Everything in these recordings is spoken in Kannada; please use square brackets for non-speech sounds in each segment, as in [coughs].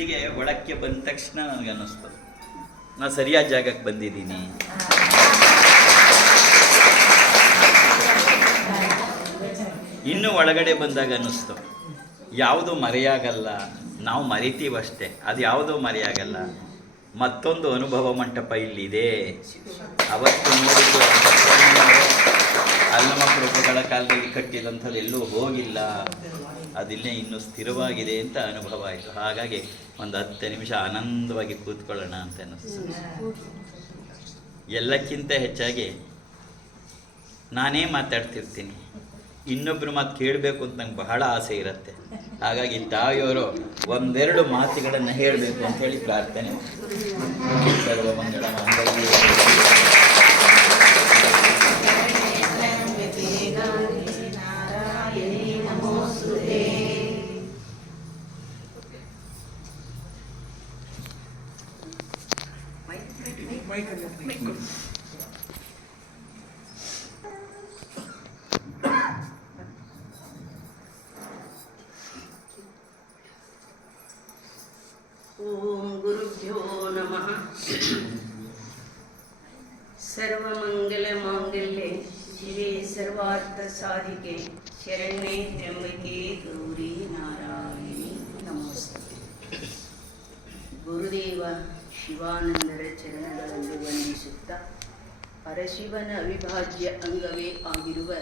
ಇಲ್ಲಿಗೆ ಒಳಕ್ಕೆ ಬಂದ ತಕ್ಷಣ ನನಗನ್ನಿಸ್ತು ನಾನು ಸರಿಯಾದ ಜಾಗಕ್ಕೆ ಬಂದಿದ್ದೀನಿ. ಇನ್ನೂ ಒಳಗಡೆ ಬಂದಾಗ ಅನ್ನಿಸ್ತು. ಯಾವುದು ಮರೆಯಾಗಲ್ಲ. ನಾವು ಮರಿತೀವಷ್ಟೇ ಅದು ಯಾವುದೂ ಮರೆಯಾಗಲ್ಲ. ಮತ್ತೊಂದು ಅನುಭವ ಮಂಟಪ ಇಲ್ಲಿದೆ. ಅವತ್ತು ನೋಡಿದ್ದು ಅಲ್ಲಮ್ಮ ಪ್ರಭುಗಳ ಕಾಲದಲ್ಲಿ ಕಟ್ಟಿದಂಥದ್ದು ಎಲ್ಲೂ ಹೋಗಿಲ್ಲ. ಅದಿಲ್ಲೇ ಇನ್ನೂ ಸ್ಥಿರವಾಗಿದೆ ಅಂತ ಅನುಭವ ಆಯಿತು. ಹಾಗಾಗಿ ಒಂದು ಹತ್ತು ನಿಮಿಷ ಆನಂದವಾಗಿ ಕೂತ್ಕೊಳ್ಳೋಣ ಅಂತ ಅನ್ನಿಸ್ತು. ಎಲ್ಲಕ್ಕಿಂತ ಹೆಚ್ಚಾಗಿ ನಾನೇ ಮಾತಾಡ್ತಿರ್ತೀನಿ. ಇನ್ನೊಬ್ರು ಮಾತು ಕೇಳಬೇಕು ಅಂತ ನಂಗೆ ಬಹಳ ಆಸೆ ಇರುತ್ತೆ. ಹಾಗಾಗಿ ತಾಯಿಯವರು ಒಂದೆರಡು ಮಾತುಗಳನ್ನು ಹೇಳಬೇಕು ಅಂತ ಹೇಳಿ ಪ್ರಾರ್ಥನೆ ಸರ್ವಮಂಗಳ ಮಂಗಲ್ಯ ಶಿವಾನಂದರ ಚರಣಗಳನ್ನು ವಂದಿಸುತ್ತ ಪರಶಿವನ ಅವಿಭಾಜ್ಯ ಅಂಗವೇ ಆಗಿರುವ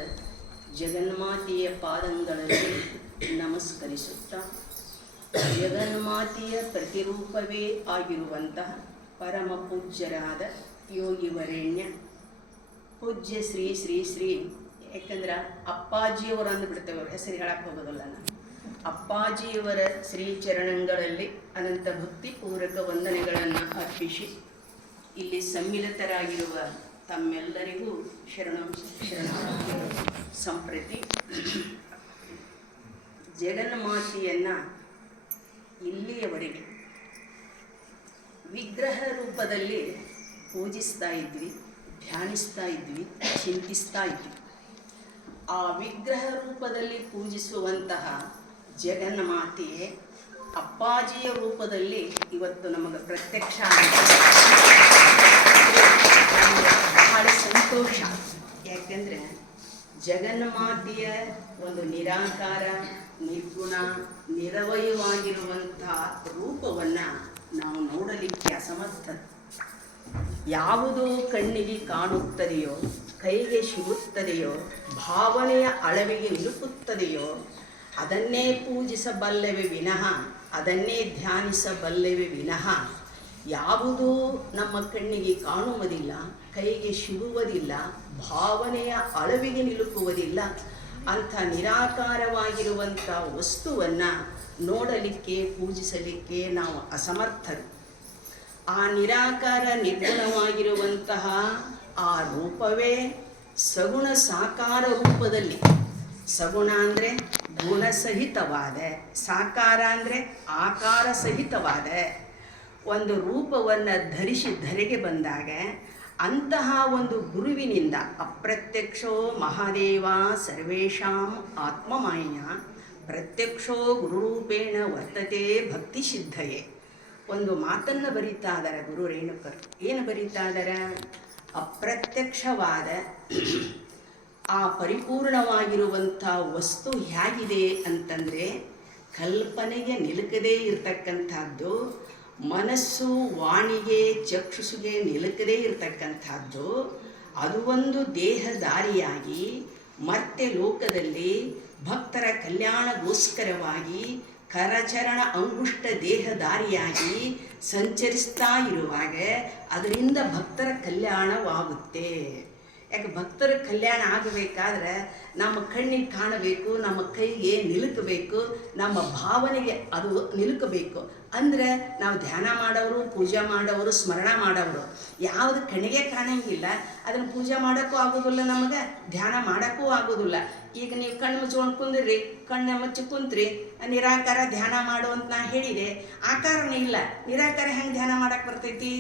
ಜಗನ್ಮಾತೆಯ ಪಾದಂಗಳಲ್ಲಿ ನಮಸ್ಕರಿಸುತ್ತ ಜಗನ್ಮಾತೆಯ ಪ್ರತಿರೂಪವೇ ಆಗಿರುವಂತಹ ಪರಮ ಪೂಜ್ಯರಾದ ಯೋಗಿವರೇಣ್ಯ. ಪೂಜ್ಯ ಶ್ರೀ ಶ್ರೀ ಶ್ರೀ ಯಾಕಂದ್ರೆ ಅಪ್ಪಾಜಿಯವರು ಅಂದ್ಬಿಡ್ತೇವೆ ಅವ್ರ ಹೆಸರು ಹೇಳಕ್ಕೆ ಹೋಗೋದಲ್ಲ ನಾನು. ಅಪ್ಪಾಜಿಯವರ ಶ್ರೀ ಚರಣಗಳಲ್ಲಿ ಅನಂತ ಪೂರಕ ವಂದನೆಗಳನ್ನು ಅರ್ಪಿಸಿ, ಇಲ್ಲಿ ಸಮ್ಮಿಲಿತರಾಗಿರುವ ತಮ್ಮೆಲ್ಲರಿಗೂ ಶರಣ ಶರಣ ಸಂಪ್ರತಿ, ಜಗನ್ಮಾತೆಯನ್ನು ಇಲ್ಲಿಯವರೆಗೆ ವಿಗ್ರಹ ರೂಪದಲ್ಲಿ ಪೂಜಿಸ್ತಾ ಇದ್ವಿ, ಧ್ಯಾನಿಸ್ತಾ ಇದ್ವಿ, ಚಿಂತಿಸ್ತಾ ಇದ್ವಿ. ಆ ವಿಗ್ರಹ ರೂಪದಲ್ಲಿ ಪೂಜಿಸುವಂತಹ ಜಗನ್ಮಾತೆಯೇ ಅಪ್ಪಾಜಿಯ ರೂಪದಲ್ಲಿ ಇವತ್ತು ನಮಗೆ ಪ್ರತ್ಯಕ್ಷ. ಬಹಳ ಸಂತೋಷ ಯಾಕೆಂದರೆ ಜಗನ್ಮಾತೆಯ ಒಂದು ನಿರಾಕಾರ, ನಿರ್ಗುಣ ನಿರವಯವಾಗಿರುವಂಥ ರೂಪವನ್ನು ನಾವು ನೋಡಲಿಕ್ಕೆ ಅಸಮರ್ಥ ಯಾವುದು ಕಣ್ಣಿಗೆ ಕಾಣುತ್ತದೆಯೋ, ಕೈಗೆ ಸಿಗುತ್ತದೆಯೋ, ಭಾವನೆಯ ಅಳವಿಗೆ ನಿಲುಕುತ್ತದೆಯೋ ಅದನ್ನೇ ಪೂಜಿಸಬಲ್ಲೆವೆ ವಿನಃ, ಅದನ್ನೇ ಧ್ಯಾನಿಸಬಲ್ಲೆವೆ ವಿನಃ. ಯಾವುದೂ ನಮ್ಮ ಕಣ್ಣಿಗೆ ಕಾಣುವುದಿಲ್ಲ, ಕೈಗೆ ಸಿಗುವುದಿಲ್ಲ, ಭಾವನೆಯ ಅಳವಿಗೆ ನಿಲುಕುವುದಿಲ್ಲ. ಅಂಥ ನಿರಾಕಾರವಾಗಿರುವಂಥ ವಸ್ತುವನ್ನು ನೋಡಲಿಕ್ಕೆ, ಪೂಜಿಸಲಿಕ್ಕೆ ನಾವು ಅಸಮರ್ಥರು. ಆ ನಿರಾಕಾರ ನಿರ್ಗುಣವಾಗಿರುವಂತಹ ಆ ರೂಪವೇ ಸಗುಣ ಸಾಕಾರ ರೂಪದಲ್ಲಿ. ಸಗುಣ ಅಂದರೆ ಗುಣಸಹಿತವಾದ, ಸಾಕಾರ ಅಂದರೆ ಆಕಾರ ಸಹಿತವಾದ ಒಂದು ರೂಪವನ್ನು ಧರಿಸಿ ಧರೆಗೆ ಬಂದಾಗ ಅಂತಹ ಒಂದು ಗುರುವಿನಿಂದ ಅಪ್ರತ್ಯಕ್ಷೋ ಮಹಾದೇವ ಸರ್ವೇಷಾಂ ಆತ್ಮಮಾಯ ಪ್ರತ್ಯಕ್ಷೋ ಗುರುರೂಪೇಣ ವರ್ತತೆ ಭಕ್ತಿ ಸಿದ್ಧಯೇ. ಒಂದು ಮಾತನ್ನು ಬರೀತಾ ಇದ್ದಾರೆ ಗುರು ರೇಣುಕರು. ಏನು ಬರೀತಾ ಇದ್ದಾರೆ ಅಪ್ರತ್ಯಕ್ಷವಾದ ಆ ಪರಿಪೂರ್ಣವಾಗಿರುವಂಥ ವಸ್ತು ಹೇಗಿದೆ ಅಂತಂದರೆ ಕಲ್ಪನೆಗೆ ನಿಲುಕದೇ ಇರತಕ್ಕಂಥದ್ದು, ಮನಸ್ಸು ವಾಣಿಗೆ ಚಕ್ಷುಸಿಗೆ ನಿಲುಕದೇ ಇರತಕ್ಕಂಥದ್ದು, ಅದು ಒಂದು ದೇಹದಾರಿಯಾಗಿ ಮತ್ತೆ ಲೋಕದಲ್ಲಿ ಭಕ್ತರ ಕಲ್ಯಾಣಗೋಸ್ಕರವಾಗಿ ಕರಚರಣ ಅಂಗುಷ್ಟ ದೇಹದಾರಿಯಾಗಿ ಸಂಚರಿಸ್ತಾ ಇರುವಾಗ ಅದರಿಂದ ಭಕ್ತರ ಕಲ್ಯಾಣವಾಗುತ್ತೆ. ಯಾಕೆ ಭಕ್ತರ ಕಲ್ಯಾಣ ಆಗಬೇಕಾದ್ರೆ ನಮ್ಮ ಕಣ್ಣಿಗೆ ಕಾಣಬೇಕು, ನಮ್ಮ ಕೈಗೆ ನಿಲುಕಬೇಕು, ನಮ್ಮ ಭಾವನೆಗೆ ಅದು ನಿಲುಕಬೇಕು. ಅಂದರೆ ನಾವು ಧ್ಯಾನ ಮಾಡೋರು, ಪೂಜೆ ಮಾಡೋರು, ಸ್ಮರಣ ಮಾಡೋರು. ಯಾವುದು ಕಣ್ಣಿಗೆ ಕಾಣಂಗಿಲ್ಲ, ಅದನ್ನು ಪೂಜೆ ಮಾಡೋಕ್ಕೂ ಆಗೋದಿಲ್ಲ ನಮಗೆ, ಧ್ಯಾನ ಮಾಡೋಕ್ಕೂ ಆಗೋದಿಲ್ಲ. ಈಗ ನೀವು ಕಣ್ಣು ಮುಚ್ಕೊಂಡು ಕುಂದ್ರಿ, ಕಣ್ಣು ಮುಚ್ಚಿ ಕುಂತ್ರಿ, ನಿರಾಕಾರ ಧ್ಯಾನ ಮಾಡು ಅಂತ ನಾ ಹೇಳಿದೆ. ಆಕಾರನೇ ಇಲ್ಲ. ನಿರಾಕಾರ ಹೆಂಗೆ ಧ್ಯಾನ ಮಾಡಕ್ಕೆ ಬರ್ತೈತಿ?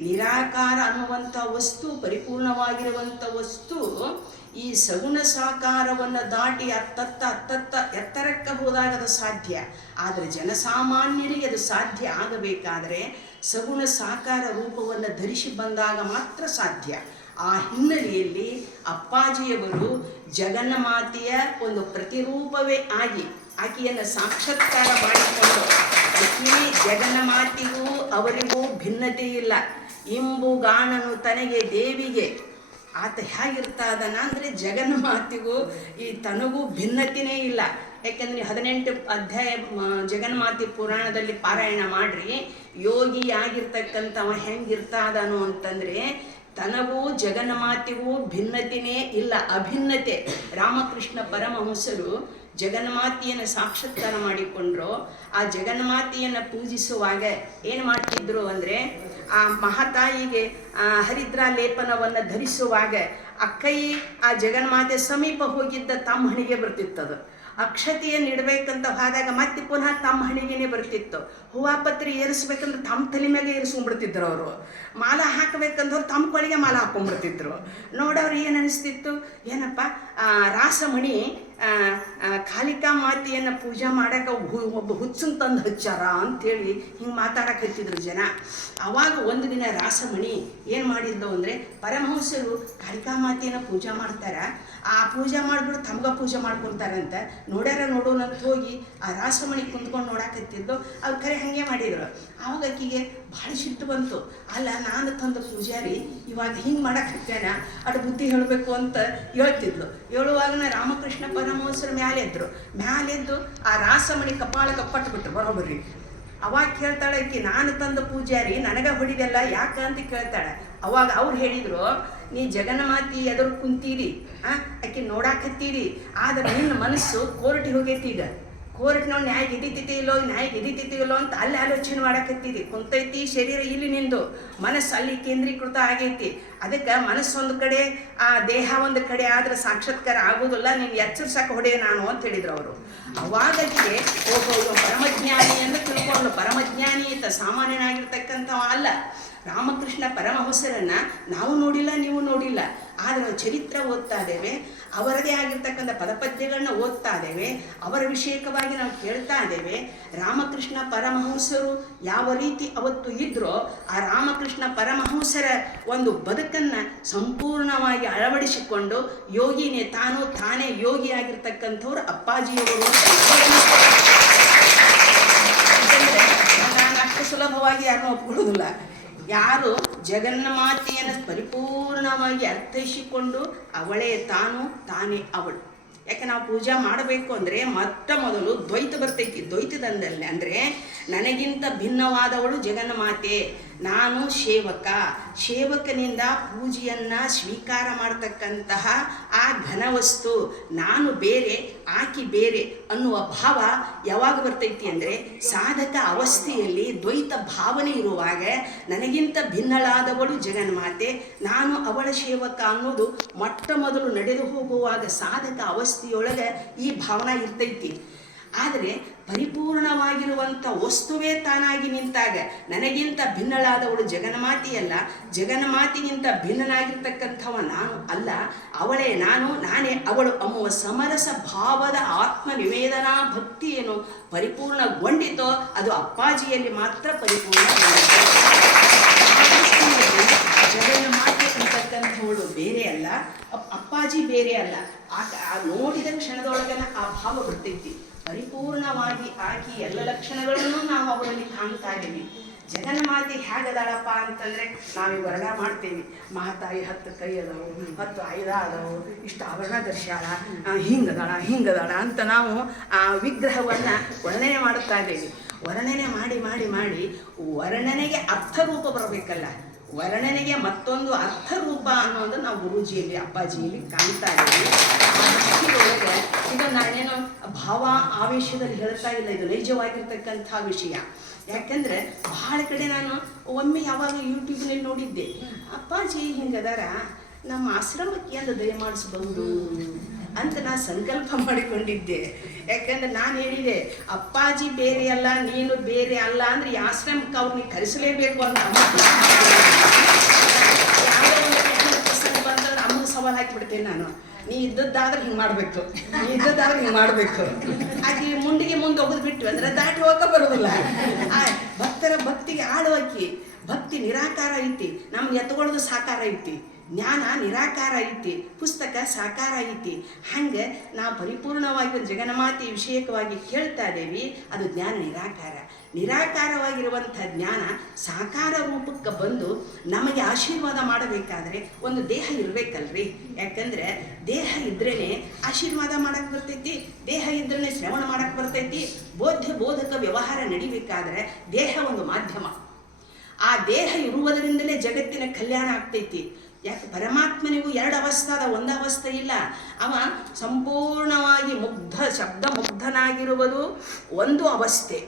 ನಿರಾಕಾರ ಅನ್ನುವಂಥ ವಸ್ತು, ಪರಿಪೂರ್ಣವಾಗಿರುವಂಥ ವಸ್ತು, ಈ ಸಗುಣ ಸಾಕಾರವನ್ನು ದಾಟಿ ಅತ್ತತ್ತ ಅತ್ತತ್ತ ಎತ್ತರಕ್ಕೆ ಹೋದಾಗ ಅದು ಸಾಧ್ಯ. ಆದರೆ ಜನಸಾಮಾನ್ಯರಿಗೆ ಅದು ಸಾಧ್ಯ ಆಗಬೇಕಾದರೆ ಸಗುಣ ಸಾಕಾರ ರೂಪವನ್ನು ಧರಿಸಿ ಬಂದಾಗ ಮಾತ್ರ ಸಾಧ್ಯ. ಆ ಹಿನ್ನೆಲೆಯಲ್ಲಿ ಅಪ್ಪಾಜಿಯವರು ಜಗನ್ಮಾತೆಯ ಒಂದು ಪ್ರತಿರೂಪವೇ ಆಗಿ, ಆಕೆಯನ್ನು ಸಾಕ್ಷಾತ್ಕಾರ ಮಾಡಿಕೊಂಡು ಆಕೆ ಜಗನ್ಮಾತಿಗೂ ಅವರಿಗೂ ಭಿನ್ನತೆ ಇಲ್ಲ ಇಂಬು ಗಾಣನು ತನಗೆ ದೇವಿಗೆ. ಆತ ಹೇಗಿರ್ತಾದನ ಅಂದರೆ ಜಗನ್ಮಾತಿಗೂ ಈ ತನಗೂ ಭಿನ್ನತೆಯೇ ಇಲ್ಲ. ಯಾಕೆಂದರೆ ಹದಿನೆಂಟು ಅಧ್ಯಾಯ ಜಗನ್ಮಾತಿ ಪುರಾಣದಲ್ಲಿ ಪಾರಾಯಣ ಮಾಡ್ರಿ ಯೋಗಿಯಾಗಿರ್ತಕ್ಕಂಥವ ಹೆಂಗಿರ್ತಾದನು ಅಂತಂದರೆ ತನಗೂ ಜಗನ್ಮಾತಿಗೂ ಭಿನ್ನತೆಯೇ ಇಲ್ಲ, ಅಭಿನ್ನತೆ. ರಾಮಕೃಷ್ಣ ಪರಮಹಂಸರು ಜಗನ್ಮಾತೆಯನ್ನು ಸಾಕ್ಷಾತ್ಕಾರ ಮಾಡಿಕೊಂಡ್ರು. ಆ ಜಗನ್ಮಾತೆಯನ್ನು ಪೂಜಿಸುವಾಗ ಏನು ಮಾಡ್ತಿದ್ರು ಅಂದರೆ ಆ ಮಹಾತಾಯಿಗೆ ಆ ಹರಿದ್ರ ಲೇಪನವನ್ನು ಧರಿಸುವಾಗ ಅಕ್ಕೈ ಆ ಜಗನ್ಮಾತೆ ಸಮೀಪ ಹೋಗಿದ್ದ ತಮ್ಮ ಹಣಿಗೆ ಬರ್ತಿತ್ತದು. ಅಕ್ಷತೆಯನ್ನು ಇಡಬೇಕಂತ ಹೋದಾಗ ಮತ್ತೆ ಪುನಃ ತಮ್ಮ ಹಣಿಗೆನೇ ಬರ್ತಿತ್ತು. ಹೂವಾಪತ್ರಿ ಏರಿಸ್ಬೇಕಂದ್ರೆ ತಮ್ಮ ತಲೆ ಮೇಲೆ ಏರಿಸ್ಕೊಂಡ್ಬಿಡ್ತಿದ್ರು ಅವರು. ಮಾಲ ಹಾಕಬೇಕಂದ್ರೆ ತಮ್ಮ ಕೊಳಿಗೆ ಮಾಲ ಹಾಕೊಂಡ್ಬಿಡ್ತಿದ್ರು ನೋಡೋರು ಏನು ಅನಿಸ್ತಿತ್ತು? ಏನಪ್ಪ? ರಾಸಮಣಿ ಕಾಳಿಕಾ ಮಾತೆಯನ್ನು ಪೂಜೆ ಮಾಡಕ್ಕೆ ಒಬ್ಬ ಹುಚ್ಚನ್ ತಂದು ಹಚ್ಚಾರ ಅಂತೇಳಿ ಹಿಂಗೆ ಮಾತಾಡಕತ್ತಿದ್ರು ಜನ. ಅವಾಗ ಒಂದು ದಿನ ರಾಸಮಣಿ ಏನು ಮಾಡಿದ್ಲು ಅಂದರೆ ಪರಮಹಂಸರು ಕಾಳಿಕಾ ಮಾತೆಯನ್ನು ಪೂಜೆ ಮಾಡ್ತಾರೆ. ಆ ಪೂಜೆ ಮಾಡಿಬಿಟ್ಟು ತಮ್ಗ ಪೂಜೆ ಮಾಡ್ಕೊತಾರಂತ ನೋಡ್ಯಾರ ನೋಡೋಣ ಅಂತ ಹೋಗಿ ಆ ರಾಸಮಣಿ ಕುಂತ್ಕೊಂಡು ನೋಡಾಕತ್ತಿದ್ದು ಅವ್ರು ಕರೆ ಹಾಗೆ ಮಾಡಿದ್ರು. ಆವಾಗ ಆಕಿಗೆ ಭಾಳ ಸಿಟ್ಟು ಬಂತು. ಅಲ್ಲ, ನಾನು ತಂದ ಪೂಜಾರಿ, ಇವಾಗ ಹಿಂಗೆ ಮಾಡಕ್ಕೆ ಅಡು ಬುದ್ಧಿ ಹೇಳಬೇಕು ಅಂತ ಹೇಳ್ತಿದ್ಲು. ಹೇಳುವಾಗನ ರಾಮಕೃಷ್ಣ ಪರಮಹಂಸರ ಮ್ಯಾಲೆದ್ರು ಮ್ಯಾಲೆದ್ದು ಆ ರಾಸಮಣಿ ಕಪಾಳ ಕಪ್ಪಟ್ಬಿಟ್ರು ಬರೋಬರ್ರಿ ಅವಾಗ ಕೇಳ್ತಾಳೆ ಆಕಿ, ನಾನು ತಂದ ಪೂಜಾರಿ, ನನಗ ಹೊಡಿದೆಲ್ಲ ಯಾಕ ಅಂತ ಕೇಳ್ತಾಳೆ. ಅವಾಗ ಅವ್ರು ಹೇಳಿದ್ರು, ನೀ ಜಗನ್ಮಾತಿ ಎದುರು ಕುಂತೀರಿ. ಆ, ಆಕೆ ನೋಡಾಕತ್ತೀರಿ ಆದ್ರೆ ನಿನ್ನ ಮನಸ್ಸು ಕೋರ್ಟಿಗೆ ಹೋಗೈತಿ ಈಗ. ಕೋರ್ಟ್ನವ್ರು ನ್ಯಾಯ ಹಿಡಿತೈತಿ ಇಲ್ಲೋ ನ್ಯಾಯ ಹಿಡಿತೈತಿ ಇಲ್ಲೋ ಅಂತ ಅಲ್ಲಿ ಆಲೋಚನೆ ಮಾಡಕತ್ತೀರಿ ಕುಂತೈತಿ, ಶರೀರ ಇಲ್ಲಿ ನಿಂದು. ಮನಸ್ಸು ಅಲ್ಲಿ ಕೇಂದ್ರೀಕೃತ ಆಗೈತಿ. ಅದಕ್ಕೆ ಮನಸ್ಸು ಒಂದು ಕಡೆ, ಆ ದೇಹ ಒಂದು ಕಡೆ ಆದ್ರೆ ಸಾಕ್ಷಾತ್ಕಾರ ಆಗೋದಿಲ್ಲ. ನೀನು ಎಚ್ಚರಿಸಕ್ಕೆ ಹೊಡೆ ನಾನು ಅಂತ ಹೇಳಿದ್ರು ಅವರು. ಅವಾಗಕ್ಕೆ ಇವ ಪರಮಜ್ಞಾನಿ ಅಂತ ತಿಳ್ಕೊಂಡು, ಪರಮಜ್ಞಾನಿ ಅಂತ ಸಾಮಾನ್ಯನಾಗಿರ್ತಕ್ಕಂಥವ ಅಲ್ಲ. ರಾಮಕೃಷ್ಣ ಪರಮಹಂಸರನ್ನ ನಾವು ನೋಡಿಲ್ಲ, ನೀವು ನೋಡಿಲ್ಲ. ಆದರೆ ಚರಿತ್ರ ಓದ್ತಾ ಇದ್ದೇವೆ. ಅವರದೇ ಆಗಿರ್ತಕ್ಕಂಥ ಪದಪದ್ಯಗಳನ್ನ ಓದ್ತಾ ಇದ್ದೇವೆ, ಅವರ ವಿಷಯಕವಾಗಿ ನಾವು ಕೇಳ್ತಾ ಇದ್ದೇವೆ, ರಾಮಕೃಷ್ಣ ಪರಮಹಂಸರು ಯಾವ ರೀತಿ ಅವತ್ತು ಇದ್ರೋ ಆ ರಾಮಕೃಷ್ಣ ಪರಮಹಂಸರ ಒಂದು ಬದುಕನ್ನು ಸಂಪೂರ್ಣವಾಗಿ ಅಳವಡಿಸಿಕೊಂಡು ಯೋಗಿನೇ ತಾನು ತಾನೇ ಯೋಗಿ ಆಗಿರ್ತಕ್ಕಂಥವ್ರು ಅಪ್ಪಾಜಿಯವರು ನಾನು ಅಷ್ಟು ಸುಲಭವಾಗಿ ಯಾರನ್ನೂ ಒಪ್ಕೊಳ್ಳೋದಿಲ್ಲ. ಯಾರು ಜಗನ್ಮಾತೆಯನ್ನು ಪರಿಪೂರ್ಣವಾಗಿ ಅರ್ಥೈಸಿಕೊಂಡು ಅವಳೇ ತಾನು, ತಾನೇ ಅವಳು. ಯಾಕೆ ನಾವು ಪೂಜಾ ಮಾಡಬೇಕು ಅಂದರೆ ಮೊಟ್ಟ ಮೊದಲು ದ್ವೈತ ಬರ್ತೈತಿ. ದ್ವೈತದಂದಲ್ಲಿ ಅಂದರೆ ನನಗಿಂತ ಭಿನ್ನವಾದವಳು ಜಗನ್ಮಾತೆ ನಾನು ಸೇವಕ ಸೇವಕನಿಂದ ಪೂಜೆಯನ್ನು ಸ್ವೀಕಾರ ಮಾಡ್ತಕ್ಕಂತಹ ಆ ಘನವಸ್ತು ನಾನು ಬೇರೆ, ಆಕಿ ಬೇರೆ ಅನ್ನುವ ಭಾವ ಯಾವಾಗ ಬರ್ತೈತಿ ಅಂದರೆ ಸಾಧಕ ಅವಸ್ಥೆಯಲ್ಲಿ ದ್ವೈತ ಭಾವನೆ ಇರುವಾಗ ನನಗಿಂತ ಭಿನ್ನಳಾದವಳು ಜಗನ್ಮಾತೆ. ನಾನು ಅವಳ ಸೇವಕ ಅನ್ನೋದು ಮೊಟ್ಟ ಮೊದಲು ನಡೆದು ಹೋಗುವಾಗ ಸಾಧಕ ಅವಸ್ಥೆಯೊಳಗೆ ಈ ಭಾವನೆ ಇರ್ತೈತಿ. ಆದರೆ ಪರಿಪೂರ್ಣವಾಗಿರುವಂಥ ವಸ್ತುವೇ ತಾನಾಗಿ ನಿಂತಾಗ ನನಗಿಂತ ಭಿನ್ನಳಾದವಳು ಜಗನ್ಮಾತೆಯಲ್ಲ, ಜಗನ್ಮಾತಿಗಿಂತ ಭಿನ್ನನಾಗಿರ್ತಕ್ಕಂಥವ ನಾನು ಅಲ್ಲ. ಅವಳೇ ನಾನು, ನಾನೇ ಅವಳು ಅಮ್ಮುವ ಸಮರಸ ಭಾವದ ಆತ್ಮ ನಿವೇದನಾ ಭಕ್ತಿ ಏನು ಪರಿಪೂರ್ಣಗೊಂಡಿತೋ ಅದು ಅಪ್ಪಾಜಿಯಲ್ಲಿ ಮಾತ್ರ ಪರಿಪೂರ್ಣ ಜಗನ್ಮಾತೆ ಅಂತಕ್ಕಂಥವಳು ಬೇರೆ ಅಲ್ಲ ಅಪ್- ಅಪ್ಪಾಜಿ ಬೇರೆ ಅಲ್ಲ. ಆ ನೋಡಿದ ಕ್ಷಣದೊಳಗನ ಆ ಭಾವ ಬರ್ತೈತಿ ಪರಿಪೂರ್ಣವಾಗಿ ಆಕಿ ಎಲ್ಲ ಲಕ್ಷಣಗಳನ್ನು ನಾವು ಅವರಲ್ಲಿ ಕಾಣ್ತಾ ಇದ್ದೀವಿ. ಜಗನ್ಮಾತೆ ಹೇಗದಾಳಪ್ಪ ಅಂತಂದ್ರೆ ನಾವು ವರ್ಣ ಮಾಡ್ತೀವಿ. ಮಹಾತಾಯಿ ಹತ್ತು ಕೈ ಅದಾವು, ಹತ್ತು ಐದ ಅದಾವು, ಇಷ್ಟು ಆಭರಣ ದರ್ಶಾಳ ಹಿಂಗದಾಳ ಹಿಂಗದಾಳ ಅಂತ ನಾವು ಆ ವಿಗ್ರಹವನ್ನು ವರ್ಣನೆ ಮಾಡುತ್ತಾ ಇದ್ದೀವಿ. ವರ್ಣನೆ ಮಾಡಿ ಮಾಡಿ ಮಾಡಿ ವರ್ಣನೆಗೆ ಅರ್ಥರೂಪ ಬರಬೇಕಲ್ಲ. ವರ್ಣನೆಗೆ ಮತ್ತೊಂದು ಅರ್ಥರೂಪ ಅನ್ನೋದು ನಾವು ಗುರುಜಿಯಲ್ಲಿ, ಅಪ್ಪಾಜಿಯಲ್ಲಿ ಕಾಣ್ತಾ ಇದ್ದೀವಿ. ನಾನೇನು ಭಾವ ಆವೇಶದಲ್ಲಿ ಹೇಳ್ತಾ ಇಲ್ಲ. ಇದು ನೈಜವಾಗಿರ್ತಕ್ಕಂಥ ವಿಷಯ. ಯಾಕಂದ್ರೆ ಬಹಳ ಕಡೆ ನಾನು ಒಮ್ಮೆ ಯಾವಾಗ ಯೂಟ್ಯೂಬ್ನಲ್ಲಿ ನೋಡಿದ್ದೆ, ಅಪ್ಪಾಜಿ ಹಿಂಗದಾರ, ನಮ್ಮ ಆಶ್ರಮಕ್ಕೆ ಎಂದು ದಯಮಾಡಿಸಬಹುದು ಅಂತ ನಾನು ಸಂಕಲ್ಪ ಮಾಡಿಕೊಂಡಿದ್ದೆ. ಯಾಕಂದ್ರೆ ನಾನು ಹೇಳಿದೆ, ಅಪ್ಪಾಜಿ ಬೇರೆ ಅಲ್ಲ, ನೀನು ಬೇರೆ ಅಲ್ಲ ಅಂದ್ರೆ ಈ ಆಶ್ರಮಕ್ಕೆ ಅವ್ರನ್ನ ಕರೆಸಲೇಬೇಕು ಅಂತ ಪ್ರಸಂಗ ಬಂದ್ರೆ ಸವಾಲು ಹಾಕಿಬಿಡ್ತೇನೆ ನಾನು. ನೀ ಇದ್ದದ್ದಾದ್ರೆ ಹಿಂಗೆ ಮಾಡಬೇಕು. ನೀ ಇದ್ದದ್ದಾದ್ರೆ ಹಿಂಗೆ ಮಾಡಬೇಕು. ಆಕೆ ಮುಂಡಿಗೆ ಮುಂದೆ ಹೋಗೋದು ಬಿಟ್ಟು ಅಂದ್ರೆ ದಾಟಿ ಹೋಗಕ್ಕೆ ಬರೋದಿಲ್ಲ. ಭಕ್ತರ ಭಕ್ತಿಗೆ ಆಳುವಾಕಿ ಭಕ್ತಿ ನಿರಾಕಾರ ಐತಿ. ನಮ್ಗೆ ಎತ್ಕೊಳ್ಳೋದು ಸಾಕಾರ ಐತಿ. ಜ್ಞಾನ, ನಿರಾಕಾರ ಐತಿ, ಪುಸ್ತಕ ಸಾಕಾರ ಐತಿ. ಹಂಗೆ ನಾವು ಪರಿಪೂರ್ಣವಾಗಿ ಒಂದು ಜಗನ್ಮಾತೆ ವಿಷಯಕವಾಗಿ ಕೇಳ್ತಾ ಇದ್ದೇವೆ ಅದು ಜ್ಞಾನ ನಿರಾಕಾರ. ನಿರಾಕಾರವಾಗಿರುವಂಥ ಜ್ಞಾನ ಸಾಕಾರ ರೂಪಕ್ಕೆ ಬಂದು ನಮಗೆ ಆಶೀರ್ವಾದ ಮಾಡಬೇಕಾದ್ರೆ ಒಂದು ದೇಹ ಇರಬೇಕಲ್ರಿ. ಯಾಕಂದ್ರೆ ದೇಹ ಇದ್ರೇನೆ ಆಶೀರ್ವಾದ ಮಾಡಕ್ಕೆ ಬರ್ತೈತಿ, ದೇಹ ಇದ್ರೇ ಶ್ರವಣ ಮಾಡಕ್ಕೆ ಬರ್ತೈತಿ, ಬೋಧ್ಯ ಬೋಧಕ ವ್ಯವಹಾರ ನಡಿಬೇಕಾದ್ರೆ ದೇಹ ಒಂದು ಮಾಧ್ಯಮ. ಆ ದೇಹ ಇರುವುದರಿಂದಲೇ ಜಗತ್ತಿನ ಕಲ್ಯಾಣ ಆಗ್ತೈತಿ. ಯಾಕೆ ಪರಮಾತ್ಮನಿಗೂ ಎರಡು ಅವಸ್ಥೆ ಅದ, ಒಂದು ಅವಸ್ಥೆ ಇಲ್ಲ. ಅವ ಸಂಪೂರ್ಣವಾಗಿ ಮುಗ್ಧ ಶಬ್ದ ಮುಗ್ಧನಾಗಿರುವುದು ಒಂದು ಅವಸ್ಥೆ.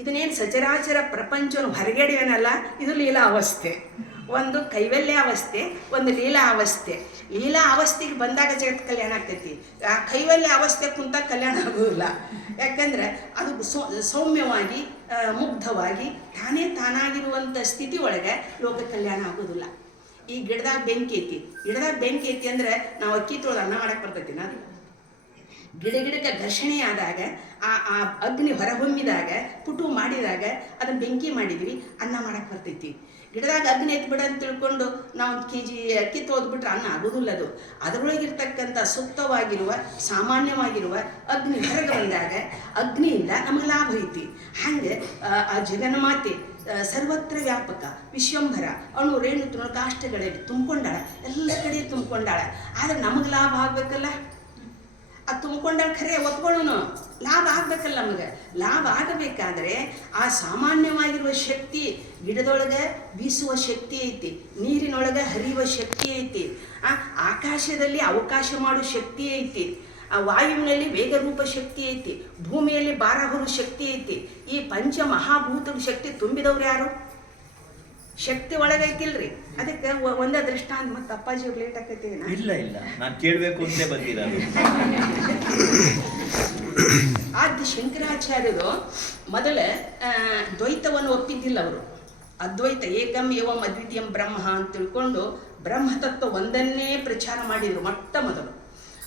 ಇದನ್ನೇನು ಸಚರಾಚರ ಪ್ರಪಂಚವನ್ನು ಹೊರಗಡೆಯನಲ್ಲ, ಇದು ಲೀಲಾ ಅವಸ್ಥೆ. ಒಂದು ಕೈವಲ್ಯ ಅವಸ್ಥೆ, ಒಂದು ಲೀಲಾ ಅವಸ್ಥೆ. ಲೀಲಾ ಅವಸ್ಥೆಗೆ ಬಂದಾಗ ಜಗತ್ ಕಲ್ಯಾಣ ಆಗ್ತೈತಿ. ಆ ಕೈವಲ್ಯ ಅವಸ್ಥೆ ಕುಂತ ಕಲ್ಯಾಣ ಆಗೋದಿಲ್ಲ. ಯಾಕಂದ್ರೆ ಅದು ಸೌಮ್ಯವಾಗಿ ಮುಗ್ಧವಾಗಿ ತಾನೇ ತಾನಾಗಿರುವಂಥ ಸ್ಥಿತಿ ಒಳಗೆ ಲೋಕ ಕಲ್ಯಾಣ ಆಗೋದಿಲ್ಲ. ಈ ಗಿಡದಾಗ ಬೆಂಕಿ ಐತಿ. ಗಿಡದಾಗ ಬೆಂಕಿ ಐತಿ ಅಂದ್ರೆ ನಾವು ಅಕ್ಕಿ ತೊಳೆದು ಅನ್ನ ಮಾಡಕ್ಕೆ ಬರ್ತೈತಿ ಅದು? ಗಿಡ ಗಿಡಕ್ಕೆ ಘರ್ಷಣೆ ಆದಾಗ ಆ ಆ ಅಗ್ನಿ ಹೊರಹೊಮ್ಮಿದಾಗ ಪುಟು ಮಾಡಿದಾಗ ಅದನ್ನ ಬೆಂಕಿ ಮಾಡಿದ್ವಿ ಅನ್ನ ಮಾಡಕ್ಕೆ ಬರ್ತೈತಿ. ಗಿಡದಾಗ ಅಗ್ನಿ ಎತ್ ಬಿಡ ಅಂತ ತಿಳ್ಕೊಂಡು ನಾವು ಕೆ ಜಿ ಅಕ್ಕಿ ತೊಳೆದ್ಬಿಟ್ರೆ ಅನ್ನ ಆಗೋದಿಲ್ಲ ಅದು. ಅದರೊಳಗಿರ್ತಕ್ಕಂಥ ಸೂಕ್ತವಾಗಿರುವ ಸಾಮಾನ್ಯವಾಗಿರುವ ಅಗ್ನಿ ಹೊರಗೆ ಬಂದಾಗ ಅಗ್ನಿಯಿಂದ ನಮಗೆ ಲಾಭ ಐತಿ. ಹಂಗೆ ಆ, ಜಗನ್ಮಾತೆ ಸರ್ವತ್ರ ವ್ಯಾಪಕ. ವಿಶ್ವಂಭರ, ಅಣು, ರೇಣು ತೃಣಕಾಷ್ಟಗಳಲ್ಲಿ ತುಂಬಿಕೊಂಡಾಳ. ಎಲ್ಲ ಕಡೆ ತುಂಬಿಕೊಂಡಾಳ. ಆದರೆ ನಮಗೆ ಲಾಭ ಆಗಬೇಕಲ್ಲ? ಅದು ತುಂಬಿಕೊಂಡಾಗ ಖರೆ ಒತ್ಕೊಳ್ಳೋನು ಲಾಭ ಆಗಬೇಕಲ್ಲ ನಮಗೆ? ಲಾಭ ಆಗಬೇಕಾದ್ರೆ ಆ ಸಾಮಾನ್ಯವಾಗಿರುವ ಶಕ್ತಿ ಗಿಡದೊಳಗೆ ಬೀಸುವ ಶಕ್ತಿ ಐತಿ, ನೀರಿನೊಳಗೆ ಹರಿಯುವ ಶಕ್ತಿ ಐತಿ, ಆ, ಆಕಾಶದಲ್ಲಿ ಅವಕಾಶ ಮಾಡೋ ಶಕ್ತಿ ಐತಿ. ಆ ವಾಯುವಿನಲ್ಲಿ ವೇಗರೂಪ ಶಕ್ತಿ ಐತಿ ಭೂಮಿಯಲ್ಲಿ ಬಾರ ಹೊರು ಶಕ್ತಿ ಐತಿ. ಈ ಪಂಚ ಮಹಾಭೂತ ಶಕ್ತಿ ತುಂಬಿದವ್ರು ಯಾರು? ಶಕ್ತಿ ಒಳಗೈತಿಲ್ರಿ. ಅದಕ್ಕೆ ಒಂದ ದೃಷ್ಟಾಂತ ಮತ್ತೆ ಅಪ್ಪಾಜಿ ಲೇಟ್ ಆಕೈತಿ ಇಲ್ಲ ಇಲ್ಲ. ನಾನು ಕೇಳಬೇಕು ಅಂತೇ ಬಂದಿಲ್ಲ [coughs] ಆದ್ಯ ಶಂಕರಾಚಾರ್ಯರು ಮೊದಲ ದ್ವೈತವನ್ನು ಒಪ್ಪಿದ್ದಿಲ್ಲ ಅವರು. ಅದ್ವೈತ ಏಕಂ ಏವಂ ಅದ್ವಿತೀಯಂ ಬ್ರಹ್ಮ ಅಂತ ತಿಳ್ಕೊಂಡು ಬ್ರಹ್ಮತತ್ವ ಒಂದನ್ನೇ ಪ್ರಚಾರ ಮಾಡಿದರು ಮೊಟ್ಟ ಮೊದಲು.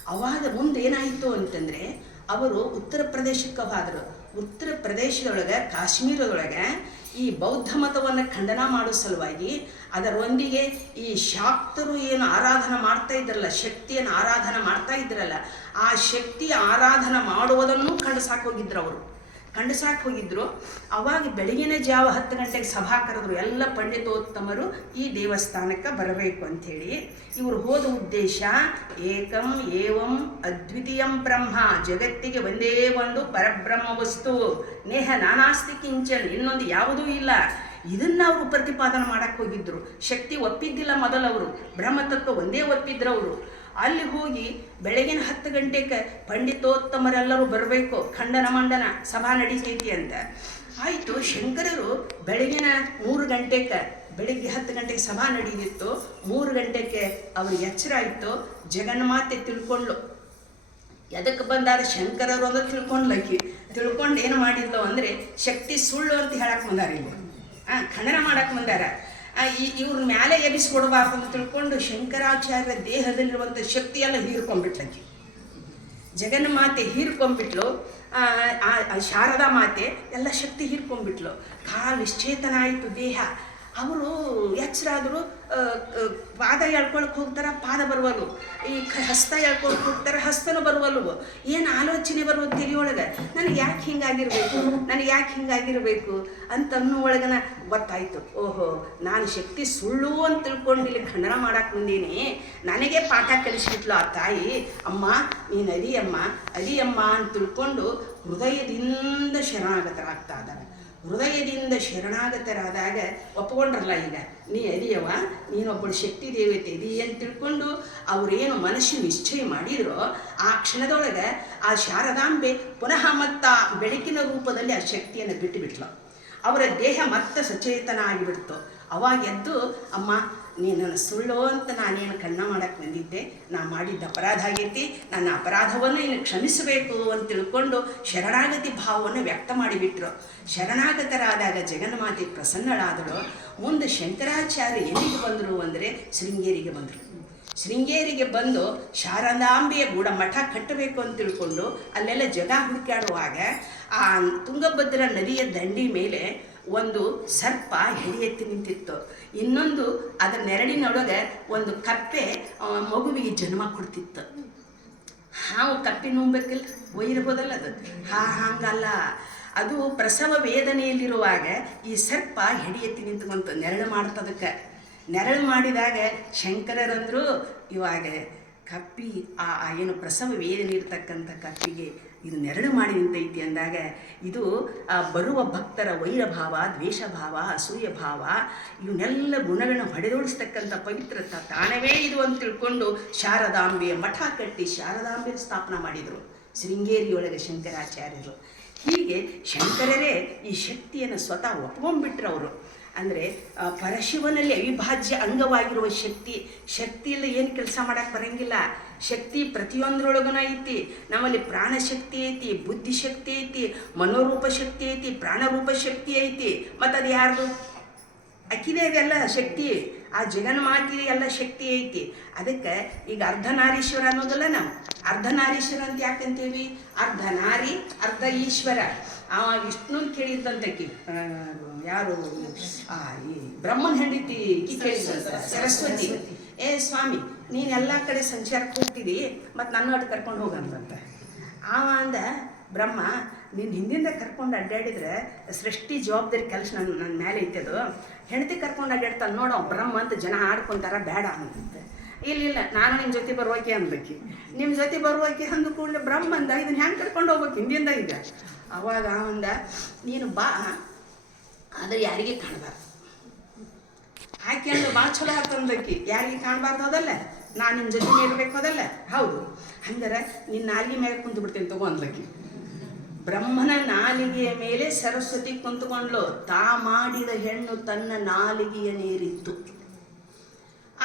ಅವಾಗ ಮುಂದೆ ಏನಾಯಿತು ಅಂತಂದರೆ, ಅವರು ಉತ್ತರ ಪ್ರದೇಶಕ್ಕೆ ಹೋದರು. ಉತ್ತರ ಪ್ರದೇಶದೊಳಗೆ, ಕಾಶ್ಮೀರದೊಳಗೆ ಈ ಬೌದ್ಧ ಮತವನ್ನು ಖಂಡನ ಮಾಡೋ ಸಲುವಾಗಿ ಅದರೊಂದಿಗೆ ಈ ಶಾಕ್ತರು ಏನು ಆರಾಧನೆ ಮಾಡ್ತಾ ಇದ್ರಲ್ಲ, ಶಕ್ತಿಯನ್ನು ಆರಾಧನೆ ಮಾಡ್ತಾ ಇದ್ರಲ್ಲ, ಆ ಶಕ್ತಿ ಆರಾಧನೆ ಮಾಡುವುದನ್ನು ಖಂಡಿಸಾಕ್ ಹೋಗಿದ್ರು ಅವರು. ಖಂಡಿಸಾಕ್ ಹೋಗಿದ್ರು. ಅವಾಗ ಬೆಳಗಿನ ಜಾವ ಹತ್ತು ಗಂಟೆಗೆ ಸಭಾ ಕರೆದ್ರು ಎಲ್ಲ ಪಂಡಿತೋತ್ತಮರು ಈ ದೇವಸ್ಥಾನಕ್ಕೆ ಬರಬೇಕು ಅಂಥೇಳಿ. ಇವರು ಹೋದ ಉದ್ದೇಶ, ಏಕಂ ಏವಂ ಅದ್ವಿತೀಯಂ ಬ್ರಹ್ಮ, ಜಗತ್ತಿಗೆ ಒಂದೇ ಒಂದು ಪರಬ್ರಹ್ಮ ವಸ್ತು. ನೇಹ ನಾನಾಸ್ತಿ ಕಿಂಚನ್, ಇನ್ನೊಂದು ಯಾವುದೂ ಇಲ್ಲ. ಇದನ್ನ ಅವರು ಪ್ರತಿಪಾದನೆ ಮಾಡಕ್ಕೆ ಹೋಗಿದ್ರು. ಶಕ್ತಿ ಒಪ್ಪಿದ್ದಿಲ್ಲ ಮೊದಲವರು. ಬ್ರಹ್ಮತತ್ವ ಒಂದೇ ಒಪ್ಪಿದ್ರು ಅವರು ಅಲ್ಲಿ ಹೋಗಿ ಬೆಳಗಿನ ಹತ್ತು ಗಂಟೆಗೆ ಪಂಡಿತೋತ್ತಮರೆಲ್ಲರೂ ಬರಬೇಕು, ಖಂಡನ ಮಂಡನ ಸಭಾ ನಡೀತೈತಿ ಅಂತ. ಆಯಿತು, ಶಂಕರರು ಬೆಳಗಿನ ಮೂರು ಗಂಟೆಗೆ ಬೆಳಿಗ್ಗೆ ಹತ್ತು ಗಂಟೆಗೆ ಸಭಾ ನಡೀತಿತ್ತು. ಮೂರು ಗಂಟೆಗೆ ಅವರು ಎಚ್ಚರ ಆಯಿತು. ಜಗನ್ಮಾತೆ ತಿಳ್ಕೊಂಡ್ಲು. ಎದಕ್ಕೆ ಬಂದಾದ ಶಂಕರರು ಅಂದ್ರೆ ತಿಳ್ಕೊಂಡ್ಲಕ್ಕಿ ತಿಳ್ಕೊಂಡು ಏನು ಮಾಡಿದ್ಲು ಅಂದರೆ, ಶಕ್ತಿ ಸುಳ್ಳು ಅಂತ ಹೇಳಕ್ಕೆ ಬಂದಾರ ಇಲ್ಲಿ. ಹಾಂ ಖಂಡನ ಮಾಡಕ್ಕೆ ಬಂದಾರ. ಇವ್ರ ಮ್ಯಾಲೆ ಎಬ್ಬಿಸ್ಕೊಡ್ಬಾರ್ದು ಅಂತ ತಿಳ್ಕೊಂಡು ಶಂಕರಾಚಾರ್ಯ ದೇಹದಲ್ಲಿರುವಂಥ ಶಕ್ತಿಯನ್ನು ಹೀರ್ಕೊಂಡ್ಬಿಟ್ಲಕ್ಕಿ. ಆ, ಆ ಆ ಶಾರದಾ ಮಾತೆ ಎಲ್ಲ ಶಕ್ತಿ ಹೀರ್ಕೊಂಡ್ಬಿಟ್ಲು. ಕಾಲು ನಿಶ್ಚೇತನ ಆಯಿತು ದೇಹ. ಅವರು ಎಚ್ಚರಾದರು ಪಾದ ಎಳ್ಕೊಳಕ್ಕೆ ಹೋಗ್ತಾರೆ, ಪಾದ ಬರುವಲ್ವು. ಈ ಹಸ್ತ ಎಳ್ಕೊಳಕ್ಕೆ ಹೋಗ್ತಾರೆ, ಹಸ್ತನೂ ಬರುವಲ್ವು. ಏನು ಆಲೋಚನೆ ಬರುವ ತಿಳಿಯೊಳಗೆ ನನಗೆ ಯಾಕೆ ಹಿಂಗಾಗಿರ್ಬೇಕು? ನನಗೆ ಯಾಕೆ ಹಿಂಗಾಗಿರಬೇಕು? ಅಂತ ಅನ್ನೋ ಒಳಗನ ಗೊತ್ತಾಯಿತು. ಓಹೋ, ನಾನು ಶಕ್ತಿ ಸುಳ್ಳು ಅಂತ ತಿಳ್ಕೊಂಡು ಇಲ್ಲಿ ಖಂಡನ ಮಾಡಕ್ಕೆ ಬಂದೀನಿ. ನನಗೆ ಪಾಠ ಕಲಿಸ್ಬಿಟ್ಲು ಆ ತಾಯಿ. ಅಮ್ಮ, ನೀನು ಅರಿಯಮ್ಮ ಅರಿಯಮ್ಮ ಅಂತ ತಿಳ್ಕೊಂಡು ಹೃದಯದಿಂದ ಶರಣಾಗತರಾಗ್ತಾ ಇದ್ದಾರೆ. ಹೃದಯದಿಂದ ಶರಣಾಗತರಾದಾಗ ಒಪ್ಕೊಂಡ್ರಲ್ಲ ಈಗ, ನೀ ಅದಿಯವ ನೀನೊಬ್ಬಳು ಶಕ್ತಿ ದೇವತೆ ಇದೀ ಅಂತ ತಿಳ್ಕೊಂಡು ಅವರೇನು ಮನಸ್ಸು ನಿಶ್ಚಯ ಮಾಡಿದ್ರೋ, ಆ ಕ್ಷಣದೊಳಗೆ ಆ ಶಾರದಾಂಬೆ ಪುನಃ ಮತ್ತ ಬೆಳಕಿನ ರೂಪದಲ್ಲಿ ಆ ಶಕ್ತಿಯನ್ನು ಬಿಟ್ಟುಬಿಟ್ಲು ಅವರ ದೇಹ ಮತ್ತೆ ಸಚೇತನ ಆಗಿಬಿಡ್ತು. ಅವಾಗೆದ್ದು ಅಮ್ಮ, ನೀನು ಸುಳ್ಳು ಅಂತ ನಾನೇನು ಕಣ್ಣ ಮಾಡಕ್ಕೆ ಬಂದಿದ್ದೆ ನಾ ಮಾಡಿದ್ದ ಅಪರಾಧ ಆಗೈತಿ. ನನ್ನ ಅಪರಾಧವನ್ನು ಇನ್ನು ಕ್ಷಮಿಸಬೇಕು ಅಂತ ತಿಳ್ಕೊಂಡು ಶರಣಾಗತಿ ಭಾವವನ್ನು ವ್ಯಕ್ತ ಮಾಡಿಬಿಟ್ರು. ಶರಣಾಗತರಾದಾಗ ಜಗನ್ಮಾತೆ ಪ್ರಸನ್ನಳಾದಳು. ಮುಂದೆ ಶಂಕರಾಚಾರ್ಯ ಎಲ್ಲಿಗೆ ಬಂದರು ಅಂದರೆ ಶೃಂಗೇರಿಗೆ ಬಂದರು. ಶೃಂಗೇರಿಗೆ ಬಂದು ಶಾರದಾಂಬೆಯ ಗೂಢ ಮಠ ಕಟ್ಟಬೇಕು ಅಂತ ತಿಳ್ಕೊಂಡು ಅಲ್ಲೆಲ್ಲ ಜಗ ಹುಡುಕಾಡುವಾಗ ಆ ತುಂಗಭದ್ರಾ ನದಿಯ ದಂಡಿ ಮೇಲೆ ಒಂದು ಸರ್ಪ ಹೆಡಿ ಎತ್ತಿ ನಿಂತಿತ್ತು. ಇನ್ನೊಂದು ಅದರ ನೆರಳಿನೊಳಗೆ ಒಂದು ಕಪ್ಪೆ ಮಗುವಿಗೆ ಜನ್ಮ ಕೊಡ್ತಿತ್ತು. ಹಾವು ಕಪ್ಪೆ ನೋಬೇಕಿಲ್ಲ ಒಯ್ಯಿರ್ಬೋದಲ್ಲ ಅದು? ಹಾ, ಹಂಗಲ್ಲ. ಅದು ಪ್ರಸವ ವೇದನೆಯಲ್ಲಿರುವಾಗ ಈ ಸರ್ಪ ಹೆಡಿ ಎತ್ತಿ ನಿಂತ್ಕೊಂತ ನೆರಳು ಮಾಡ್ತದಕ್ಕೆ. ನೆರಳು ಮಾಡಿದಾಗ ಶಂಕರರಂದರು ಇವಾಗ ಕಪ್ಪಿ, ಆ ಏನು ಪ್ರಸವ ವೇದನೆ ಇರತಕ್ಕಂಥ ಕಪ್ಪಿಗೆ ಇದು ನೆರಳು ಮಾಡಿ ನಿಂತೈತಿ ಅಂದಾಗ ಇದು ಬರುವ ಭಕ್ತರ ವೈರಭಾವ, ದ್ವೇಷಭಾವ ಅಸೂಯ ಭಾವ ಇವನ್ನೆಲ್ಲ ಗುಣಗಳನ್ನು ಹೊಡೆದೋಡಿಸ್ತಕ್ಕಂಥ ಪವಿತ್ರ ತಾಣವೇ ಇದು ಅಂತ ತಿಳ್ಕೊಂಡು ಶಾರದಾಂಬೆಯ ಮಠ ಕಟ್ಟಿ ಶಾರದಾಂಬೆ ಸ್ಥಾಪನ ಮಾಡಿದರು, ಶೃಂಗೇರಿಯೊಳಗೆ ಶಂಕರಾಚಾರ್ಯರು. ಹೀಗೆ ಶಂಕರರೇ ಈ ಶಕ್ತಿಯನ್ನು ಸ್ವತಃ ಒಪ್ಕೊಂಡ್ಬಿಟ್ರು ಅವರು. ಅಂದರೆ ಪರಶಿವನಲ್ಲಿ ಅವಿಭಾಜ್ಯ ಅಂಗವಾಗಿರುವ ಶಕ್ತಿ ಶಕ್ತಿ ಇಲ್ಲ ಏನು ಕೆಲಸ ಮಾಡಕ್ಕೆ ಬರಂಗಿಲ್ಲ. ಶಕ್ತಿ ಪ್ರತಿಯೊಂದರೊಳಗೂ ಐತಿ. ನಮ್ಮಲ್ಲಿ ಪ್ರಾಣಶಕ್ತಿ ಐತಿ, ಬುದ್ಧಿಶಕ್ತಿ ಐತಿ, ಮನೋರೂಪ ಶಕ್ತಿ ಐತಿ, ಪ್ರಾಣರೂಪ ಶಕ್ತಿ ಐತಿ. ಮತ್ತು ಅದು ಯಾರ್ದು? ಅಕ್ಕಿದೇವೆಲ್ಲ ಶಕ್ತಿ, ಆ ಜಗನ್ಮಾತಿದೆ ಎಲ್ಲ ಶಕ್ತಿ ಐತಿ. ಅದಕ್ಕೆ ಈಗ ಅರ್ಧನಾರೀಶ್ವರ ಅನ್ನೋದಲ್ಲ ನಾವು. ಅರ್ಧನಾರೀಶ್ವರ ಅಂತ ಯಾಕಂತೀವಿ ಅರ್ಧ ನಾರಿ ಅರ್ಧ ಈಶ್ವರ. ಆ ವಿಷ್ಣು ಕೇಳಿದ್ದಂತಕಿ ಆ, ಯಾರು? ಆ, ಈ ಬ್ರಹ್ಮನ ಹೆಂಡಿತಿ ಕೇಳಿದಂತ ಸರಸ್ವತಿ. ಏ ಸ್ವಾಮಿ ನೀನು ಎಲ್ಲ ಕಡೆ ಸಂಚಾರಕ್ಕೆ ಹೋಗ್ತಿದಿ ಮತ್ತು ನನ್ನ ಅಡ್ ಕರ್ಕೊಂಡು ಹೋಗಂತಂತ. ಆವ ಅಂದ ಬ್ರಹ್ಮ ನಿನ್ನ ಹಿಂದಿಂದ ಕರ್ಕೊಂಡು ಅಡ್ಡಾಡಿದ್ರೆ ಸೃಷ್ಟಿ ಜವಾಬ್ದಾರಿ ಕೆಲಸ ನನ್ನ ನನ್ನ ಮೇಲೆ ಇತ್ತದು ಹೆಂಡತಿ ಕರ್ಕೊಂಡು ಅಡ್ಡಾಡ್ತಾನೆ ನೋಡೋ ಬ್ರಹ್ಮ ಅಂತ ಜನ ಆಡ್ಕೊಂತಾರ ಬೇಡ ಅಂತಂತೆ ಇಲ್ಲ ಇಲ್ಲ, ನಾನು ನಿಮ್ಮ ಜೊತೆ ಬರುವಾಕೆ ಅಂದಕ್ಕೆ ನಿಮ್ಮ ಜೊತೆ ಬರುವಾಕೆ ಅಂದ ಕೂಡಲೇ ಬ್ರಹ್ಮ ಅಂದ ಇದನ್ನ ಹೆಂಗೆ ಕರ್ಕೊಂಡು ಹೋಗ್ಬೇಕು? ಹಿಂದಿಂದ ಈಗ. ಅವಾಗ ಅವಂದ ನೀನು ಬಾ. ಆದರೆ ಯಾರಿಗೆ ಕಾಣಬಾರ್ದು? ಆಕೆ ಅಂದ್ರೆ ಭಾಳ ಚಲೋ ಅಂದಕ್ಕೆ ಯಾರಿಗೆ ಕಾಣಬಾರ್ದು ಅದಲ್ಲ? ನಾನು ನಿಮ್ಮ ಜೊತೆ ಇರಬೇಕು ಅದಲ್ಲ? ಹೌದು. ಹಂಗಾರೆ ನಿನ್ನ ನಾಲಿಗೆ ಮೇಲೆ ಕುಂತು ಬಿಡ್ತೀನಿ ತಗೋ ಅಂದಕ್ಕೆ ಬ್ರಹ್ಮನ ನಾಲಿಗೆಯ ಮೇಲೆ ಸರಸ್ವತಿ ಕುಂತುಕೊಂಡ್ಲು. ತಾ ಮಾಡಿದ ಹೆಣ್ಣು ತನ್ನ ನಾಲಿಗೆಯ ನೇರಿತ್ತು.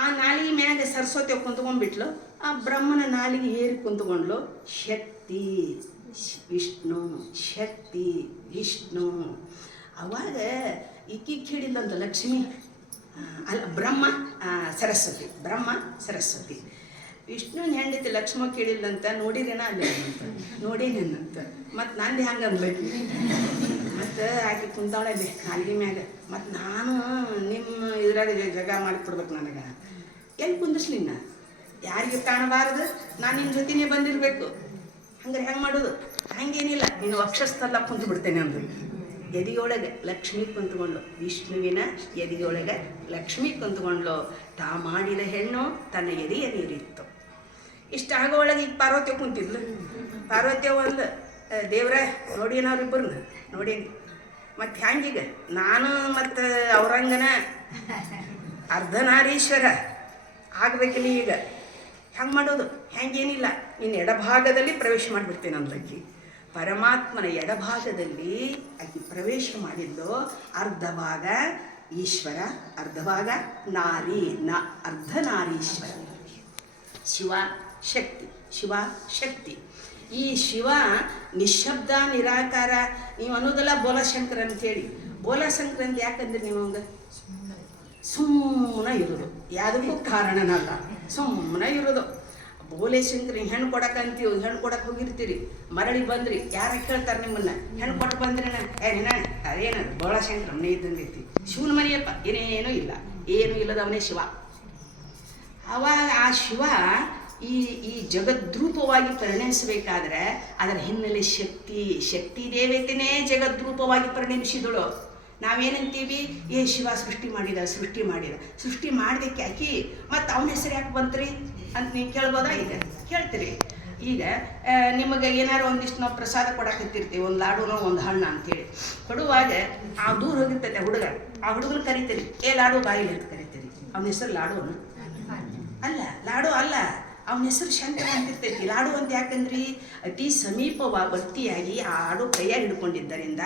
ಆ ನಾಲಿಗೆ ಮ್ಯಾಗ ಸರಸ್ವತಿ ಕುಂತ್ಕೊಂಡ್ಬಿಟ್ಲು, ಆ ಬ್ರಹ್ಮನ ನಾಲಿಗೆ ಏರಿ ಕುಂತ್ಕೊಂಡ್ಲು, ಶಕ್ತಿ ವಿಷ್ಣು ಶಕ್ತಿ ವಿಷ್ಣು. ಅವಾಗ ಇಕ್ಕಿ ಕೇಳಿಲ್ಲಂತ ಲಕ್ಷ್ಮಿ ಅಲ್ಲ, ಬ್ರಹ್ಮ ಸರಸ್ವತಿ ಬ್ರಹ್ಮ, ಸರಸ್ವತಿ. ವಿಷ್ಣುನ ಹೆಂಡತಿ ಲಕ್ಷ್ಮ ಕೇಳಿಲ್ಲಂತ ನೋಡಿರೇನ ಅಲ್ಲಿ. ನೋಡೇನೇನಂತ ಮತ್ತು ನಂದು ಹೆಂಗೆ ಅನ್ಬೇಕು. ಮತ್ತು ಆಕೆ ಕುಂತಾವಳಲ್ಲಿ ನಾಲ್ಗೆ ಮ್ಯಾಗ ಮತ್ತು ನಾನು ನಿಮ್ಮ ಇದ್ರಾಗ ಜಗ ಮಾಡಿಕೊಡ್ಬೇಕು ನನಗೆ. ಎಲ್ಲಿ ಕುಂದಿಸ್ಲಿ ನಾ ಯಾರಿಗೆ ಕಾಣಬಾರದು. ನಾನು ನಿನ್ನ ಜೊತೆನೇ ಬಂದಿರಬೇಕು. ಹಂಗಾರೆ ಹೆಂಗೆ ಮಾಡೋದು. ಹಂಗೇನಿಲ್ಲ. ನೀನು ವಕ್ಷಸ್ಥಲ್ಲ ಕುಂತು ಬಿಡ್ತೇನೆ ಅಂದ್ರು. ಎದಿಯೊಳಗೆ ಲಕ್ಷ್ಮಿ ಕುಂತ್ಕೊಂಡ್ಲು. ವಿಷ್ಣುವಿನ ಎದಿಯೊಳಗೆ ಲಕ್ಷ್ಮಿ ಕುಂತ್ಕೊಂಡ್ಲು. ತಾ ಮಾಡಿದ ಹೆಣ್ಣು ತನ್ನ ಎದೆಯ ನೀರಿತ್ತು. ಇಷ್ಟ ಒಳಗೆ ಈಗ ಪಾರ್ವತಿ ಕುಂತಿದ್ಲು. ಪಾರ್ವತಿ ಒಂದು ದೇವ್ರ, ನೋಡಿ ಅವ್ರಿಬ್ಬರನ್ನ ನೋಡೀನಿ ಮತ್ತು ಹ್ಯಾಂಗೀಗ? ನಾನು ಮತ್ತು ಔರಂಗನ ಅರ್ಧನಾರೀಶ್ವರ. ಆಗ್ಬೇಕಿಲ್ಲ ಈಗ. ಹೆಂಗೆ ಮಾಡೋದು? ಹೆಂಗೇನಿಲ್ಲ ನಿನ್ನ ಎಡಭಾಗದಲ್ಲಿ ಪ್ರವೇಶ ಮಾಡಿಬಿಡ್ತೇನೆ ಅಂದಕ್ಕಿ ಪರಮಾತ್ಮನ ಎಡಭಾಗದಲ್ಲಿ ಆಕೆ ಪ್ರವೇಶ ಮಾಡಿದ್ದು ಅರ್ಧ ಭಾಗ ಈಶ್ವರ, ಅರ್ಧ ಭಾಗ ನಾರಿ, ನ, ಅರ್ಧ ನಾರೀಶ್ವರ. ಶಿವ ಶಕ್ತಿ ಶಿವ ಶಕ್ತಿ. ಈ ಶಿವ ನಿಶಬ್ದ ನಿರಾಕಾರ, ನೀವು ಅನ್ನೋದಲ್ಲ ಬೋಲಶಂಕರ ಅಂತೇಳಿ. ಬೋಲಶಂಕರ ಅಂತ ಯಾಕಂದ್ರೆ ನೀವು ಅವಂಗ ಸುಮ್ಮನೆ ಇರೋದು. ಯಾವುದಕ್ಕೂ ಕಾರಣನಲ್ಲ. ಸುಮ್ಮನೆ ಇರೋದು. ಬೋಲೆ ಶಂಕರಿ ಹೆಣ್ಣು ಕೊಡಕ್ಕೆ ಅಂತೀವಿ ಹೆಣ್ಣು ಕೊಡಕ್ಕೆ ಹೋಗಿರ್ತೀರಿ. ಮರಳಿ ಬಂದ್ರಿ, ಯಾರು ಕೇಳ್ತಾರೆ ನಿಮ್ಮನ್ನ? ಹೆಣ್ಣು ಕೊಟ್ಟು ಬಂದ್ರಿನ? ಏನ ಅದೇನ ಬೋಳ ಶಂಕರ ಮನೆ ಇದ್ದಂಗೈತಿ. ಶಿವನ ಮನೆಯಪ್ಪ, ಏನೇನು ಇಲ್ಲ. ಏನೂ ಇಲ್ಲದವನೇ ಶಿವ. ಅವಾಗ ಆ ಶಿವ ಈ ಈ ಜಗದ್ರೂಪವಾಗಿ ಪರಿಣಮಿಸಬೇಕಾದ್ರೆ ಅದರ ಹಿನ್ನೆಲೆ ಶಕ್ತಿ ಶಕ್ತಿ ದೇವತೆನೇ ಜಗದ್ರೂಪವಾಗಿ ಪರಿಣಮಿಸಿದಳು. ನಾವೇನಂತೀವಿ? ಏ, ಶಿವ ಸೃಷ್ಟಿ ಮಾಡಿದ ಸೃಷ್ಟಿ ಮಾಡಿದ. ಸೃಷ್ಟಿ ಮಾಡಿದಕ್ಕೆ ಆಕಿ ಮತ್ತು ಅವನ ಹೆಸರು ಯಾಕೆ ಬಂತ್ರಿ? ಅಂತ ನೀವು ಕೇಳ್ಬೋದಾ ಈಗ? ಕೇಳ್ತೀರಿ. ಈಗ ನಿಮಗೆ ಏನಾರು ಒಂದಿಷ್ಟು ನಾವು ಪ್ರಸಾದ ಕೊಡಕತ್ತಿರ್ತೀವಿ, ಒಂದು ಲಾಡುನೋ, ಒಂದು ಹಣ್ಣು ಅಂತೇಳಿ. ಕೊಡುವಾಗ ಆ ದೂರ ಹೋಗಿರ್ತೈತೆ ಹುಡುಗ. ಆ ಹುಡುಗನ ಕರಿತೀರಿ. ಏ, ಲಾಡು ಬಾಯಿಲಿ ಅಂತ ಕರಿತೀರಿ. ಅವನ ಹೆಸರು ಲಾಡುನು? ಅಲ್ಲ, ಲಾಡು ಅಲ್ಲ. ಅವನ ಹೆಸರು ಶಂಕರ ಅಂತಿರ್ತೈತಿ. ಲಾಡು ಅಂತ ಯಾಕಂದ್ರಿ? ಅತಿ ಸಮೀಪವರ್ತಿಯಾಗಿ ಆ ಹಾಡು ಕೈಯಾಗಿ ಹಿಡ್ಕೊಂಡಿದ್ದರಿಂದ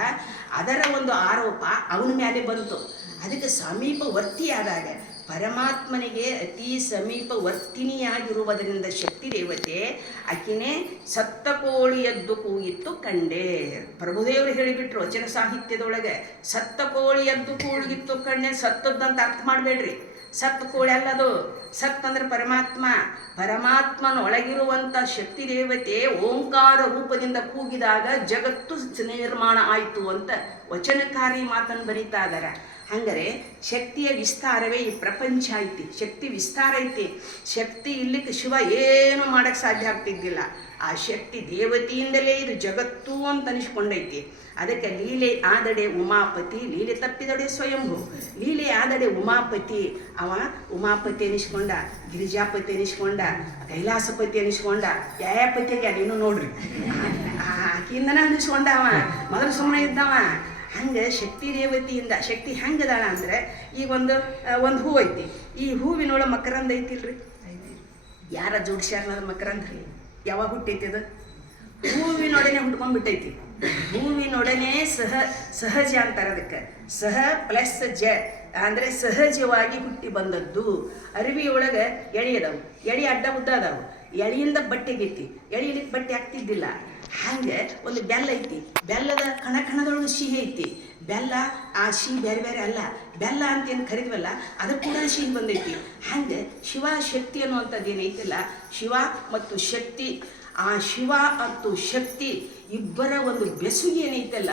ಅದರ ಒಂದು ಆರೋಪ ಅವನ ಮೇಲೆ ಬಂತು. ಅದಕ್ಕೆ ಸಮೀಪವರ್ತಿಯಾದಾಗ ಪರಮಾತ್ಮನಿಗೆ ಅತಿ ಸಮೀಪವರ್ತಿನಿಯಾಗಿರುವುದರಿಂದ ಶಕ್ತಿ ದೇವತೆ ಆಕಿನೇ ಸತ್ತ ಕೋಳಿಯದ್ದು ಕೂಗಿತ್ತು ಕಂಡೆ. ಪ್ರಭುದೇವರು ಹೇಳಿಬಿಟ್ರು ವಚನ ಸಾಹಿತ್ಯದೊಳಗೆ ಸತ್ತ ಕೋಳಿಯದ್ದು ಕೂಗಿತ್ತು ಕಂಡೆ. ಸತ್ತದ್ದಂತ ಅರ್ಥ ಮಾಡಬೇಡ್ರಿ. ಸತ್ ಕೋಳೆಲ್ಲದು ಸತ್ ಅಂದ್ರೆ ಪರಮಾತ್ಮ ಪರಮಾತ್ಮನ ಒಳಗಿರುವಂಥ ಶಕ್ತಿ ದೇವತೆ ಓಂಕಾರ ರೂಪದಿಂದ ಕೂಗಿದಾಗ ಜಗತ್ತು ನಿರ್ಮಾಣ ಆಯಿತು ಅಂತ ವಚನಕಾರಿ ಮಾತನ್ನು ಬರೀತಾ ಇದ್ದಾರೆ. ಹಂಗಾರೆ ಶಕ್ತಿಯ ವಿಸ್ತಾರವೇ ಈ ಪ್ರಪಂಚ ಐತಿ. ಶಕ್ತಿ ವಿಸ್ತಾರ ಐತಿ. ಶಕ್ತಿ ಇಲ್ಲಿಕ್ಕೆ ಶಿವ ಏನು ಮಾಡಕ್ಕೆ ಸಾಧ್ಯ ಆಗ್ತಿದ್ದಿಲ್ಲ. ಆ ಶಕ್ತಿ ದೇವತೆಯಿಂದಲೇ ಇದು ಜಗತ್ತು ಅಂತ ಅನಿಸ್ಕೊಂಡೈತಿ. ಅದಕ್ಕೆ ಲೀಲೆ ಆದಡೆ ಉಮಾಪತಿ, ಲೀಲೆ ತಪ್ಪಿದಡೆ ಸ್ವಯಂಭು. ಲೀಲೆ ಆದಡೆ ಉಮಾಪತಿ. ಅವ ಉಮಾಪತಿ ಅನಿಸ್ಕೊಂಡ, ಗಿರಿಜಾಪತಿ ಅನಿಸ್ಕೊಂಡ, ಕೈಲಾಸಪತಿ ಅನಿಸ್ಕೊಂಡ. ಯಾಯಾಪತಿಗೆ ಅದೇನು ನೋಡ್ರಿ. ಆಕಿಂದನ ಅನಿಸ್ಕೊಂಡ ಅವ. ಮೊದಲು ಸುಮ್ಮನೆ ಇದ್ದವ. ಹಂಗೆ ಶಕ್ತಿ ದೇವತೆಯಿಂದ ಶಕ್ತಿ ಹೆಂಗದಾಳ ಅಂದ್ರೆ ಈಗ ಒಂದು ಒಂದು ಹೂ ಐತಿ. ಈ ಹೂವಿನೊಳಗೆ ಮಕರಂದ ಐತಿಲ್ರಿ? ಯಾರ ಜೋಡಿಸ್ಯಾರ ಮಕರಂದ? ಯಾವಾಗ ಹುಟ್ಟೈತಿ ಅದು? ಹೂವಿನೊಡನೆ ಹುಟ್ಕೊಂಡ್ಬಿಟ್ಟೈತಿ. ಹೂವಿನೊಡನೆ ಸಹ, ಸಹಜ ಅಂತಾರೆ ಅದಕ್ಕೆ. ಸಹ ಪ್ಲಸ್ ಜ, ಅಂದರೆ ಸಹಜವಾಗಿ ಹುಟ್ಟಿ ಬಂದದ್ದು. ಅರಿವಿಯೊಳಗೆ ಎಳೆ ಅದಾವು. ಎಳೆ ಅಡ್ಡ ಉದ್ದ ಅದಾವು. ಎಳಿಯಿಂದ ಬಟ್ಟೆಗೈತಿ ಎಳೆಯಲಿಕ್ಕೆ ಬಟ್ಟೆ ಆಗ್ತಿದ್ದಿಲ್ಲ ಹಂಗೆ ಒಂದು ಬೆಲ್ಲ ಐತಿ. ಬೆಲ್ಲದ ಕಣ ಕಣದೊಳಗೆ ಸಿಹಿ ಐತಿ. ಬೆಲ್ಲ, ಆ ಸಿಹಿ ಬೇರೆ ಬೇರೆ ಅಲ್ಲ. ಬೆಲ್ಲ ಅಂತ ಏನು ಕರಿದ್ವಲ್ಲ, ಅದು ಕೂಡ ಸಿಹಿ ಬಂದೈತಿ. ಹಂಗೆ ಶಿವ ಶಕ್ತಿ ಅನ್ನುವಂಥದ್ದು ಏನೈತಿಲ್ಲ ಶಿವ ಮತ್ತು ಶಕ್ತಿ, ಆ ಶಿವ ಮತ್ತು ಶಕ್ತಿ ಇಬ್ಬರ ಒಂದು ಬೆಸು ಏನೈತಲ್ಲ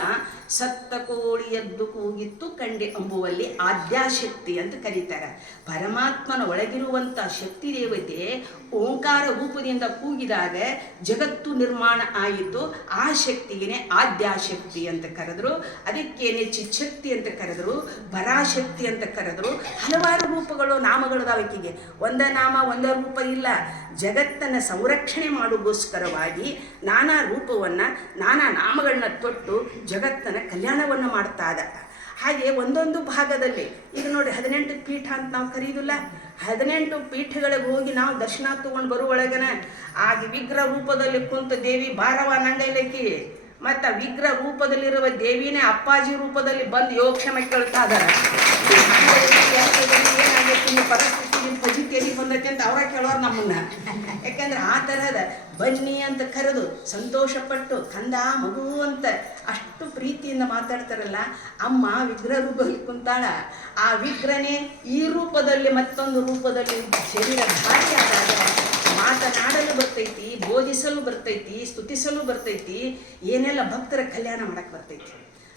ಸತ್ತ ಕೋಳಿ ಎದ್ದು ಕೂಗಿತ್ತು ಕಂಡೆ ಅಂಬುವಲ್ಲಿ ಆದ್ಯಾಶಕ್ತಿ ಅಂತ ಕರೀತಾರೆ. ಪರಮಾತ್ಮನ ಒಳಗಿರುವಂಥ ಶಕ್ತಿ ದೇವತೆ ಓಂಕಾರ ರೂಪದಿಂದ ಕೂಗಿದಾಗ ಜಗತ್ತು ನಿರ್ಮಾಣ ಆಯಿತು. ಆ ಶಕ್ತಿಗೇನೆ ಆದ್ಯಾಶಕ್ತಿ ಅಂತ ಕರೆದ್ರು. ಅದಕ್ಕೇನೆ ಚಿಚ್ಛಕ್ತಿ ಅಂತ ಕರೆದ್ರು, ಪರಾಶಕ್ತಿ ಅಂತ ಕರೆದ್ರು. ಹಲವಾರು ರೂಪಗಳು ನಾಮಗಳು ನಾಮಗಳದಾವಕ್ಕಿಗೆ ಒಂದೇ ನಾಮ, ಒಂದೇ ರೂಪ ಇಲ್ಲ. ಜಗತ್ತನ್ನು ಸಂರಕ್ಷಣೆ ಮಾಡುವುದಕ್ಕೋಸ್ಕರವಾಗಿ ನಾನಾ ರೂಪವನ್ನು ನಾನಾ ನಾಮಗಳನ್ನ ತೊಟ್ಟು ಜಗತ್ತನ ಕಲ್ಯಾಣವನ್ನು ಮಾಡ್ತಾ ಇದ್ದ ಹಾಗೆ ಒಂದೊಂದು ಭಾಗದಲ್ಲಿ, ಈಗ ನೋಡಿ ಹದಿನೆಂಟು ಪೀಠ ಅಂತ ನಾವು ಕರೀದಿಲ್ಲ. ಹದಿನೆಂಟು ಪೀಠಗಳಿಗೆ ಹೋಗಿ ನಾವು ದರ್ಶನ ತಗೊಂಡು ಬರುವೊಳಗನ ಆಗಿ ವಿಗ್ರಹ ರೂಪದಲ್ಲಿ ಕುಂತ ದೇವಿ ಭಾರವ ನಂಗೈಲಕ್ಕಿ ಮತ್ತು ವಿಗ್ರಹ ರೂಪದಲ್ಲಿರುವ ದೇವಿನೇ ಅಪ್ಪಾಜಿ ರೂಪದಲ್ಲಿ ಬಂದು ಯೋಗಕ್ಷಮ ಕೇಳ್ತಾ ಇದ್ದಾರೆ ಪರಿಸ್ಥಿತಿ ನಿಮ್ಮ ಫಜಿತಿ ಎಲ್ಲಿ ಬಂದೈತೆ ಅಂತ ಅವರ ಕೇಳೋರು ನಮ್ಮನ್ನ. ಯಾಕಂದ್ರೆ ಆ ತರಹದ ಬನ್ನಿ ಅಂತ ಕರೆದು ಸಂತೋಷಪಟ್ಟು ಕಂದ ಮಗು ಅಂತ ಅಷ್ಟು ಪ್ರೀತಿಯಿಂದ ಮಾತಾಡ್ತಾರಲ್ಲ, ಅಮ್ಮ ವಿಗ್ರಹ ರೂಪದಲ್ಲಿ ಕುಂತಾಳ. ಆ ವಿಗ್ರಹನೇ ಈ ರೂಪದಲ್ಲಿ ಮತ್ತೊಂದು ರೂಪದಲ್ಲಿ ಶರೀರ ಭಾರಿ ಮಾತನಾಡಲು ಬರ್ತೈತಿ, ಬೋಧಿಸಲು ಬರ್ತೈತಿ, ಸ್ತುತಿಸಲು ಬರ್ತೈತಿ, ಏನೆಲ್ಲ ಭಕ್ತರ ಕಲ್ಯಾಣ ಮಾಡಕ್ಕೆ ಬರ್ತೈತಿ.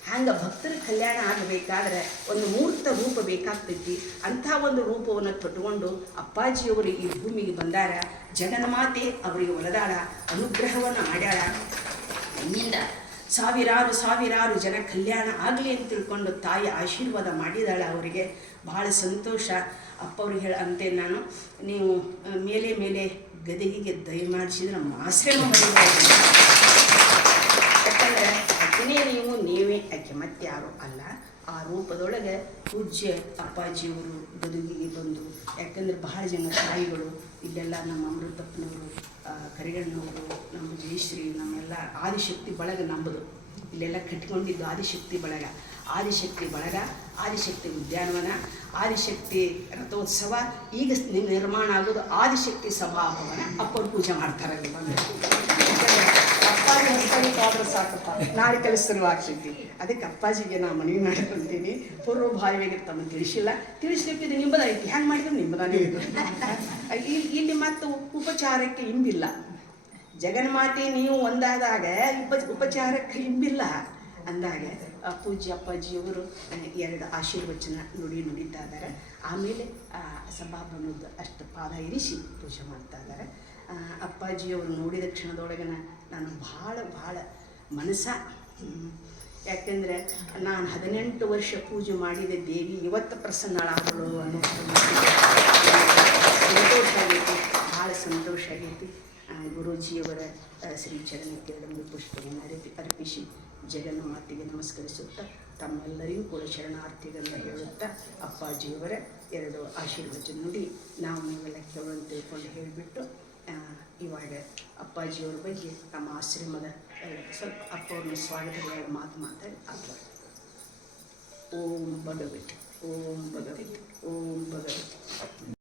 ಹಂಗೆ ಭಕ್ತರ ಕಲ್ಯಾಣ ಆಗಬೇಕಾದ್ರೆ ಒಂದು ಮೂರ್ತ ರೂಪ ಬೇಕಾಗ್ತೈತಿ. ಅಂಥ ಒಂದು ರೂಪವನ್ನು ತೊಟ್ಟುಕೊಂಡು ಅಪ್ಪಾಜಿಯವರು ಈ ಭೂಮಿಗೆ ಬಂದಾರ. ಜಗನ್ಮಾತೆ ಅವರಿಗೆ ಒಲದಾಳ, ಅನುಗ್ರಹವನ್ನು ಮಾಡ್ಯಾಳ. ನಮ್ಮಿಂದ ಸಾವಿರಾರು ಸಾವಿರಾರು ಜನ ಕಲ್ಯಾಣ ಆಗಲಿ ಅಂತ ತಿಳ್ಕೊಂಡು ತಾಯಿ ಆಶೀರ್ವಾದ ಮಾಡಿದಾಳೆ ಅವರಿಗೆ. ಭಾಳ ಸಂತೋಷ. ಅಪ್ಪ ಅವ್ರಿಗೆ ಹೇಳ ಅಂತೆ ನಾನು, ನೀವು ಮೇಲೆ ಮೇಲೆ ಗದಗಿಗೆ ದಯಮಾಡಿಸಿದ್ರೆ ಆಶ್ರಮ ಯಾಕಂದರೆ ಯಾಕಂದ್ರೆ ಆಕೆನೇ ನೀವು ನೀವೇ ಆಕೆ ಮತ್ತೆ ಯಾರು ಅಲ್ಲ? ಆ ರೂಪದೊಳಗೆ ಪೂಜ್ಯ ಅಪ್ಪಾಜಿಯವರು ಗದುಗಿಗೆ ಬಂದು, ಯಾಕಂದ್ರೆ ಬಹಳ ಜನ ತಾಯಿಗಳು, ಇಲ್ಲೆಲ್ಲ ನಮ್ಮ ಅಮೃತಪ್ಪನವರು ಕರಿಗಣ್ಣವರು ನಮ್ಮ ಜಯಶ್ರೀ, ನಮ್ಮೆಲ್ಲ ಆದಿಶಕ್ತಿ ಬಳಗ ನಂಬುದು. ಇಲ್ಲೆಲ್ಲ ಕಟ್ಕೊಂಡಿದ್ದು ಆದಿಶಕ್ತಿ ಬಳಗ. ಆದಿಶಕ್ತಿ ಬಳಗ, ಆದಿಶಕ್ತಿ ಉದ್ಯಾನವನ, ಆದಿಶಕ್ತಿ ರಥೋತ್ಸವ, ಈಗ ನಿರ್ಮಾಣ ಆಗೋದು ಆದಿಶಕ್ತಿ ಸಭಾಭವನ. ಅಪ್ಪರು ಪೂಜೆ ಮಾಡ್ತಾರೆ ಅಲ್ಲಿ ಬಂದು. ಹೊಸದಾಗಿ ಆದ್ರೆ ಸಾಕಪ್ಪ ನಾಳೆ ಕೆಲಸನೂ ಶುರುವಾಗ್ತೈತಿ ಅದಕ್ಕೆ ಅಪ್ಪಾಜಿಗೆ ನಾ ಮನವಿ ಮಾಡ್ಕೊಳ್ತೀನಿ. ಪೂರ್ವಭಾವಿಯಾಗಿ ತಮ್ಮ ತಿಳಿಸಿಲ್ಲ. ತಿಳಿಸ್ಲಿಕ್ಕೆ ಇದು ನಿಂಬದ ಐತಿ ಹ್ಯಾಂಗೆ ಮಾಡಿದ್ರು ಇದು. ಇಲ್ಲಿ ಇಲ್ಲಿ ಮತ್ತು ಉಪಚಾರಕ್ಕೆ ಇಂಬಿಲ್ಲ ಜಗನ್ಮಾತೆ ನೀವು ಒಂದಾದಾಗ ಉಪ, ಉಪಚಾರಕ್ಕೆ ಇಂಬಿಲ್ಲ ಅಂದಾಗ ಪೂಜ್ಯ ಅಪ್ಪಾಜಿಯವರು ಎರಡು ಆಶೀರ್ವಚನ ನುಡಿ ನುಡಿತಾ ಇದ್ದಾರೆ. ಆಮೇಲೆ ಸಭಾಭವನದ ಅಷ್ಟು ಪಾದ ಇರಿಸಿ ಪೂಜೆ ಮಾಡ್ತಾ ಇದ್ದಾರೆ. ಅಪ್ಪಾಜಿಯವರು ನೋಡಿದ ಕ್ಷಣದೊಳಗನ ನಾನು ಭಾಳ ಭಾಳ ಮನಸ್ಸ ಯಾಕೆಂದರೆ ನಾನು ಹದಿನೆಂಟು ವರ್ಷ ಪೂಜೆ ಮಾಡಿದ ದೇವಿ ಇವತ್ತು ಪ್ರಸನ್ನಳಾದಳು ಅನ್ನೋ ಸಂತೋಷ ಆಗೈತಿ ಭಾಳ ಸಂತೋಷ ಆಗೈತಿ. ಗುರುಜಿಯವರ ಗುರೂಜಿಯವರ ಆ, ಶ್ರೀ ಚರಣಕ್ಕೆ ಎರಡು ಪುಷ್ಪವನ್ನು ಅರ್ಪಿ ಅರ್ಪಿಸಿ ಜಗನ್ಮಾತೆಗೆ ನಮಸ್ಕರಿಸುತ್ತಾ ತಮ್ಮೆಲ್ಲರಿಗೂ ಕೂಡ ಶರಣಾರ್ಥಿಗಳನ್ನು ಹೇಳುತ್ತಾ ಅಪ್ಪಾಜಿಯವರ ಎರಡು ಆಶೀರ್ವಚನ ನುಡಿ ನಾವು ನೀವೆಲ್ಲ ಕೇಳುವಂತ ತಿಳ್ಕೊಂಡು ಹೇಳಿಬಿಟ್ಟು ಇವಾಗ ಅಪ್ಪಾಜಿಯವ್ರ ಬಗ್ಗೆ ನಮ್ಮ ಆಶ್ರಮದ ಸ್ವಲ್ಪ ಅಪ್ಪ ಅವ್ರನ್ನ ಸ್ವಾಗತದ ಎರಡು ಮಾತು ಮಾತಾಡಿ ಆಗ್ಬಾರ್ದು ಓಂ ಭಗವತಿ ಓಂ ಭಗವತಿ ಓಂ ಭಗವತಿ.